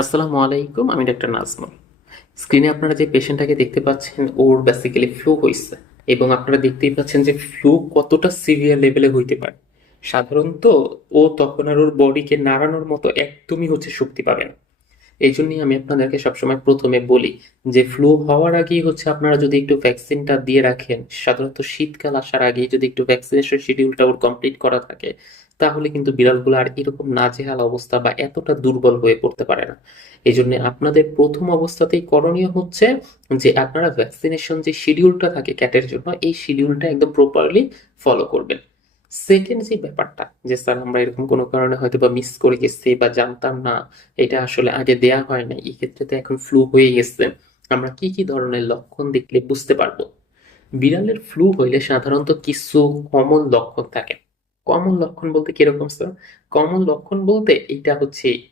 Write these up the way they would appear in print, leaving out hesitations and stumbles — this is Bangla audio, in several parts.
আসসালামু আলাইকুম, আমি ডাক্তার নাজমুল। স্ক্রিনে আপনারা যে পেশেন্টটাকে দেখতে পাচ্ছেন, ওর বেসিক্যালি ফ্লু হয়েছে। এবং আপনারা দেখতেই পাচ্ছেন যে ফ্লু কতটা সিভিয়ার লেভেলে হইতে পারে। সাধারণত ও তখন আর ওর বডিকে নাড়ানোর মতো একদমই শক্তি পাবে না। এই জন্যই আমি আপনাদেরকে সবসময় প্রথমে বলি যে ফ্লু হওয়ার আগেই আপনারা যদি একটু ভ্যাকসিনটা দিয়ে রাখেন, সাধারণত শীতকাল আসার আগেই যদি একটু ভ্যাকসিনেশন শিডিউলটা ওর কমপ্লিট করা থাকে, তাহলে কিন্তু বিড়ালগুলো আর এরকম নাজেহাল অবস্থা বা এতটা দুর্বল হয়ে পড়তে পারে না। এই জন্য আপনাদের প্রথম অবস্থাতেই করণীয় হচ্ছে যে আপনারা ভ্যাকসিনেশন যে শিডিউলটা থাকে ক্যাটের জন্য, এই শিডিউলটা একদম প্রপারলি ফলো করবেন। সেকেন্ড যে ব্যাপারটা, যে স্যার আমরা এরকম কোনো কারণে হয়তো বা মিস করে গেছি বা জানতাম না, এটা আসলে আগে দেয়া হয় না, এই ক্ষেত্রে তো এখন ফ্লু হয়ে গেছে, আমরা কি কি ধরনের লক্ষণ দেখলে বুঝতে পারবো? বিড়ালের ফ্লু হইলে সাধারণত কিছু কমন লক্ষণ থাকে। কমন লক্ষণ বলতে কিরকম স্যার? কমন লক্ষণ বলতে এটা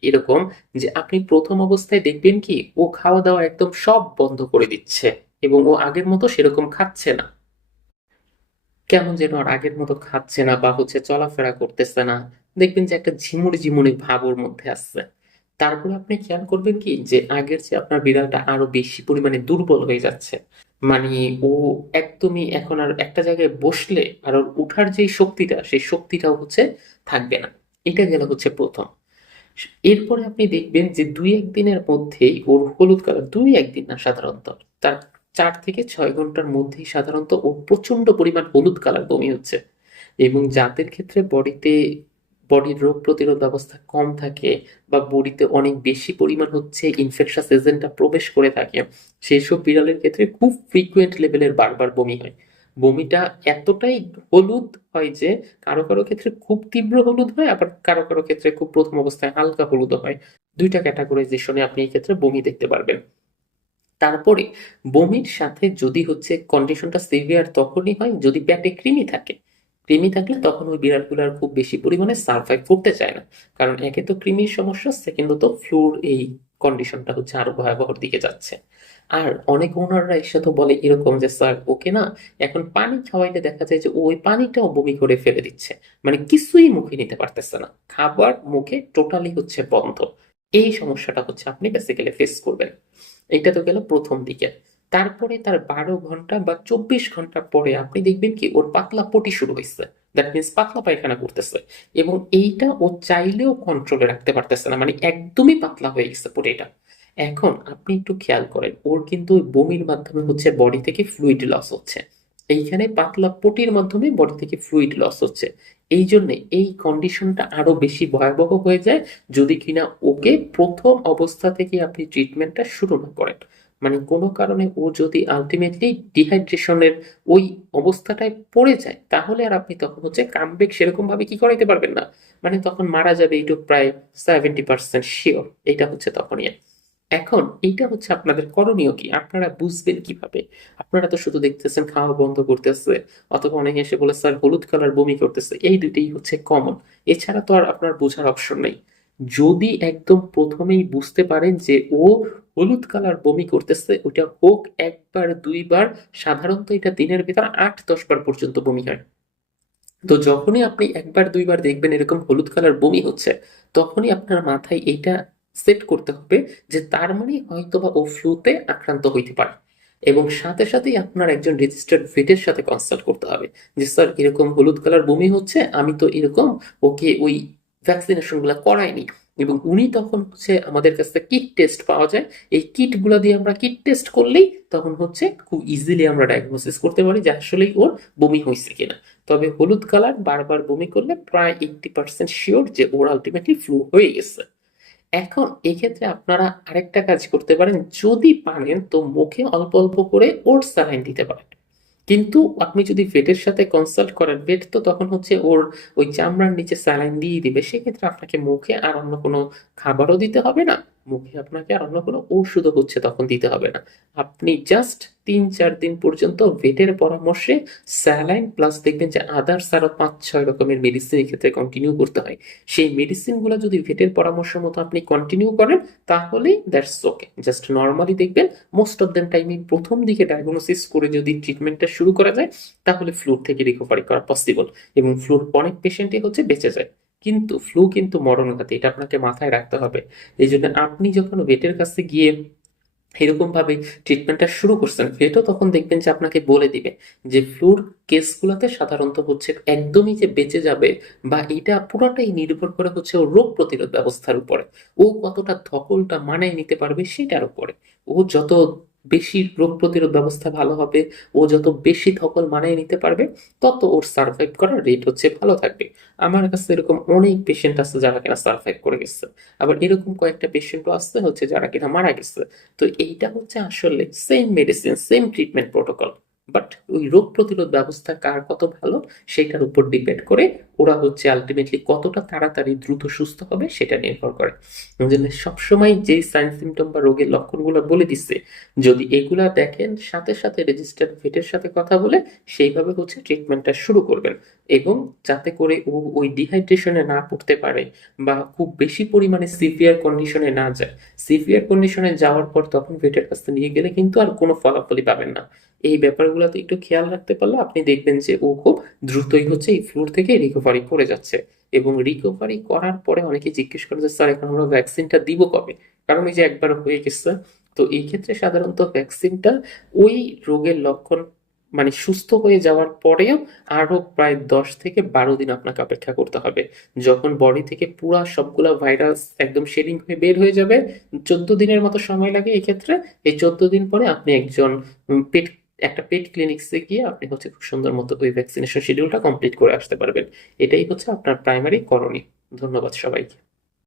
এরকম যে আপনি প্রথম অবস্থায় দেখবেন কি ও খাওয়া দাওয়া একদম সব বন্ধ করে দিচ্ছে, এবং ও আগের মতো সেরকম খাচ্ছে না। কেমন যেন আর আগের মতো খাচ্ছে না বা চলাফেরা করতেছে না। দেখবেন যে একটা ঝিমুনি ঝিমুনি ভাব ওর মধ্যে আসছে। তারপর আপনি খেয়াল করবেন কি যে আগের চেয়ে আপনার বিড়ালটা আরো বেশি পরিমাণে দুর্বল হয়ে যাচ্ছে। মানে ও একদমই এখন আর একটা জায়গায় বসলে আর ওর উঠার যে শক্তিটা, সেই শক্তিটাও থাকবে না। এটা গেল প্রথম। এরপরে আপনি দেখবেন যে ২-১ দিনের মধ্যেই ওর হলুদ কালার, ২-১ দিন না, সাধারণত তার ৪ থেকে ৬ ঘন্টার মধ্যেই সাধারণত ওর প্রচন্ড পরিমাণ হলুদ কালার বমি হচ্ছে। এবং যাদের ক্ষেত্রে বডির রোগ প্রতিরোধ ব্যবস্থা কম থাকে বা বডিতে অনেক বেশি পরিমাণ ইনফেকশাস এজেন্টটা প্রবেশ করে থাকে, সেই সব বিড়ালের ক্ষেত্রে খুব ফ্রিকুয়েন্ট লেভেলের বারবার বমি হয়। বমিটা এতটাই হলুদ হয় যে কারো কারো ক্ষেত্রে খুব তীব্র হলুদ হয়, আবার কারো কারো ক্ষেত্রে খুব প্রথম অবস্থায় হালকা হলুদ হয়। দুইটা ক্যাটাগরাইজেশনে আপনি এই ক্ষেত্রে বমি দেখতে পারবেন। তারপরে বমির সাথে যদি কন্ডিশনটা সিভিয়ার তখনই হয় যদি পেটে কৃমি থাকে। কৃমি থাকলে তখন ওই বিড়ালগুলো আর খুব বেশি পরিমাণে সার্ভাইভ করতে চায় না। কারণ একে তো কৃমির সমস্যা, সেকেন্ডত ফ্লুর এই কন্ডিশনটা আরো ভয়াবহর দিকে যাচ্ছে। আর অনেক ওনাররা এসে তো বলে এরকম যে স্যার ওকে না এখন পানি খাওয়াইলে দেখা যায় যে ওই পানিটাও বমি করে ফেলে দিচ্ছে। মানে কিছুই মুখে নিতে পারতেছে না, খাবার মুখে টোটালি বন্ধ। এই সমস্যাটা আপনি বেসিক্যালি ফেস করবেন। এটা তো গেল প্রথম দিকে। তারপরে তার ১২ ঘন্টা বা ২৪ ঘন্টা পরে আপনি দেখবেন কি ওর পাতলা পটি শুরু হয়েছে। দ্যাট মিনস পাতলা পায়খানা করতেছে। এবং এইটা ও চাইলেও কন্ট্রোলে রাখতে পারতেছে না, মানে একদমই পাতলা হয়ে গেছে পটিটা। এখন আপনি একটু খেয়াল করেন, ওর কিন্তু ওই বমির মাধ্যমে বডি থেকে ফ্লুইড লস হচ্ছে। এইখানে পাতলা পটির মাধ্যমে বডি থেকে ফ্লুইড লস হচ্ছে। এই জন্য এই কন্ডিশনটা আরো বেশি ভয়াবহ হয়ে যায় যদি কিনা ওকে প্রথম অবস্থা থেকে আপনি ট্রিটমেন্টটা শুরু না করেন। মানে কোনো কারণে ও যদি আলটিমেটলি ডিহাইড্রেশনের ওই অবস্থাটায় পড়ে যায়, তাহলে আর আপনি তখন কামব্যাক সেরকম ভাবে কি করাইতে পারবেন না। মানে তখন মারা যাবে, এইটুকু প্রায় 70% শিওর। এটা তখনই। এখন এইটা আপনাদের করণীয় কি, আপনারা বুঝবেন কিভাবে? আপনারা তো শুধু দেখতেছেন খাওয়া বন্ধ করতেছে, অথবা অনেকে এসে বলে স্যার হলুদ কালার বমি করতেছে, এই দুইটাই কমন। এছাড়া তো আর আপনার বোঝার অপশন নেই। যদি একদম প্রথমেই বুঝতে পারেন যে ও হলুদ কালার বমি করতেছে, ওটা হোক একবার দুইবার, সাধারণত এটা দিনের ভিতর ৮-১০ বার পর্যন্ত বমি হয়। তো যখনই আপনি একবার দুইবার দেখবেন এরকম হলুদ কালার বমি হচ্ছে, তখনই আপনার মাথায় এইটা সেট করতে হবে যে তার মানে হয়তোবা ও ফ্লুতে আক্রান্ত হইতে পারে। এবং সাথে সাথেই আপনার একজন রেজিস্টার্ড ভেটের সাথে কনসাল্ট করতে হবে যে স্যার এরকম হলুদ কালার বমি হচ্ছে, আমি তো এরকম ওকে ওই ভ্যাকসিনেশন গুলা করাইনি। এবং উনি তখন আমাদের কাছে কিট টেস্ট পাওয়া যায়, এই কিটগুলো দিয়ে আমরা কিট টেস্ট করলেই তখন খুব ইজিলি আমরা ডায়াগনোসিস করতে পারি যে আসলেই ওর বমি হয়েছে কিনা। তবে হলুদ কালার বারবার বমি করলে প্রায় 80% শিওর যে ওর আলটিমেটলি ফ্লু হয়ে গেছে। এখন এক্ষেত্রে আপনারা আরেকটা কাজ করতে পারেন, যদি পারেন তো মুখে অল্প অল্প করে ওটস স্যালাইন দিতে পারেন। কিন্তু আপনি যদি ভেটের সাথে কনসাল্ট করেন, ভেট তো তখন ওর ওই চামড়ার নিচে স্যালাইন দিয়ে দিবে, সেক্ষেত্রে আপনাকে মুখে আর অন্য কোনো খাবারও দিতে হবে না, মুখে আপনাকে আর অন্য কোনো ওষুধও তখন দিতে হবে না। আপনি জাস্ট ৩-৪ দিন পর্যন্ত ভেটের পরামর্শে স্যালাইন প্লাস দেখবেন যে আদার্স আরো ৫-৬ রকমের মেডিসিন এক্ষেত্রে কন্টিনিউ করতে হয়। সেই মেডিসিনগুলো যদি ভেটের পরামর্শ মতো আপনি কন্টিনিউ করেন, তাহলেই দ্যাটস ওকে। জাস্ট নর্মালি দেখবেন মোস্ট অফ দ্য টাইমে প্রথম দিকে ডায়াগনোসিস করে যদি ট্রিটমেন্টটা শুরু করা যায়, তাহলে ফ্লুর থেকে রিকভারি করা পসিবল। এবং ফ্লুর অনেক পেশেন্টই বেঁচে যায়। কিন্তু ফ্লু কিন্তু মরণঘাতী, এটা আপনাকে মাথায় রাখতে হবে। এই জন্য আপনি যখন ভেটের কাছে গিয়ে এরকম ভাবে ট্রিটমেন্টটা শুরু করছেন, ভেটও তখন দেখবেন যে আপনাকে বলে দিবে যে ফ্লুর কেসগুলোতে সাধারণত হচ্ছে একদমই যে বেঁচে যাবে বা এটা পুরোটাই নির্ভর করে হচ্ছে ওর রোগ প্রতিরোধ ব্যবস্থার উপরে, ও কতটা ধকলটা মানায় নিতে পারবে সেটার উপরে। ও যত বেশি রোগ প্রতিরোধ ব্যবস্থা ভালো হবে, ও যত বেশি ধকল মানায় নিতে পারবে, তত ওর সার্ভাইভ করার রেট হচ্ছে ভালো থাকবে। আমার কাছে এরকম অনেক পেশেন্ট আছে যারা কিনা সার্ভাইভ করে গেছে, আবার এরকম কয়েকটা পেশেন্টও আসছে হচ্ছে যারা কিনা মারা গেছে। তো এইটা হচ্ছে আসলে same medicine, same treatment protocol, but ওই রোগ প্রতিরোধ ব্যবস্থা কার কত ভালো সেটার উপর ডিপেন্ড করে ওরা হচ্ছে আলটিমেটলি কতটা তাড়াতাড়ি দ্রুত সুস্থ হবে সেটা নির্ভর করে। এই জন্য সবসময় যেই সাইন সিমটম বা রোগের লক্ষণগুলো বলে দিচ্ছে, যদি এগুলা দেখেন সাথে সাথে রেজিস্টার্ড ভেটের সাথে কথা বলে সেইভাবে হচ্ছে ট্রিটমেন্টটা শুরু করবেন, এবং যাতে করে ও ওই ডিহাইড্রেশনে না পড়তে পারে বা খুব বেশি পরিমাণে সিভিয়ার কন্ডিশনে না যায়। সিভিয়ার কন্ডিশনে যাওয়ার পর তখন ভেটের কাছে নিয়ে গেলে কিন্তু আর কোনো ফলাফলই পাবেন না। এই ব্যাপারগুলোতে একটু খেয়াল রাখতে পারলে আপনি দেখবেন যে ও খুব দ্রুতই হচ্ছে এই ফ্লুর থেকে রিকভারি করে যাচ্ছে। এবং রিকভারি করার পরে অনেকে জিজ্ঞেস করে যে স্যার এখন আমরা ভ্যাকসিনটা দিব কবে, কারণ এই যে একবার হয়ে গেছে। তো এই ক্ষেত্রে সাধারণত ভ্যাকসিনটা ওই রোগের লক্ষণ মানে সুস্থ হয়ে যাওয়ার পরেও আরো প্রায় 10 থেকে 12 দিন আপনাকে অপেক্ষা করতে হবে। যখন বডি থেকে পুরা সবগুলা ভাইরাস একদম শেডিং হয়ে বের হয়ে যাবে, 14 দিনের মতো সময় লাগে এই ক্ষেত্রে। এই 14 দিন পরে আপনি একজন পেট একটা পেট ক্লিনিক্সে গিয়ে আপনি হচ্ছে খুব সুন্দর মতো ওই ভ্যাকসিনেশন শিডিউলটা কমপ্লিট করে আসতে পারবেন। এটাই হচ্ছে আপনার প্রাইমারি করণীয়। ধন্যবাদ সবাইকে।